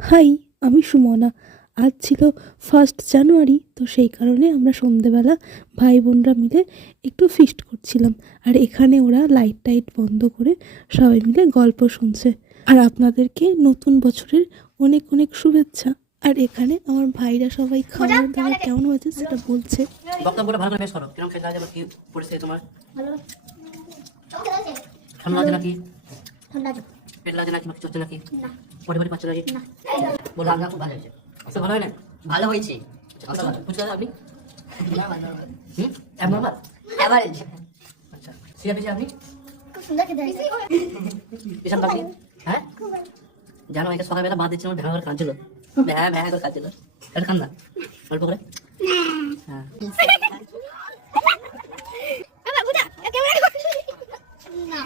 High, আমি সুমনা। আজ ছিল 1 জানুয়ারি, তো সেই কারণে আমরা সন্ধেবেলা ভাই বোনরা মিলে একটু ফিস্ট করছিলাম। আর এখানে ওরা লাইট টাইট বন্ধ করে সবাই মিলে গল্প শুনছে। আর আপনাদেরকে নতুন বছরের অনেক অনেক শুভেচ্ছা। আর এখানে আমার ভাইরা সবাই খাবার দাবার কেমন হয়েছে সেটা বলছে। বক্তব্যটা ভালো করে পেশ করো। কিরকম খেতে আছে বা কি পরিস্থিতি তোমার? ভালো। ঠান্ডা আছে নাকি? ঠান্ডা আছে। পেট লাগে নাকি? কিছু হচ্ছে নাকি? না। বডি বডি পাচ্ছে নাকি? না। বলো রান্না খুব ভালো হয়েছে। আচ্ছা ভালো হয় না? ভালো হয়েছে। আচ্ছা বুঝতে আপনি? অ্যাবনর্মাল? অ্যাভারেজ। আচ্ছা। সিআরপিসি আপনি? খুব সুন্দর খেতে হয়েছে। পেছন আপনি? হ্যাঁ? জানো এটা সকালবেলা বাদ দিচ্ছিল ভ্যাঁ করে কাঁদছিল। ভ্যাঁ ভ্যাঁ করে কাঁদছিল। এটা কান্না। অল্প করে? হ্যাঁ। না,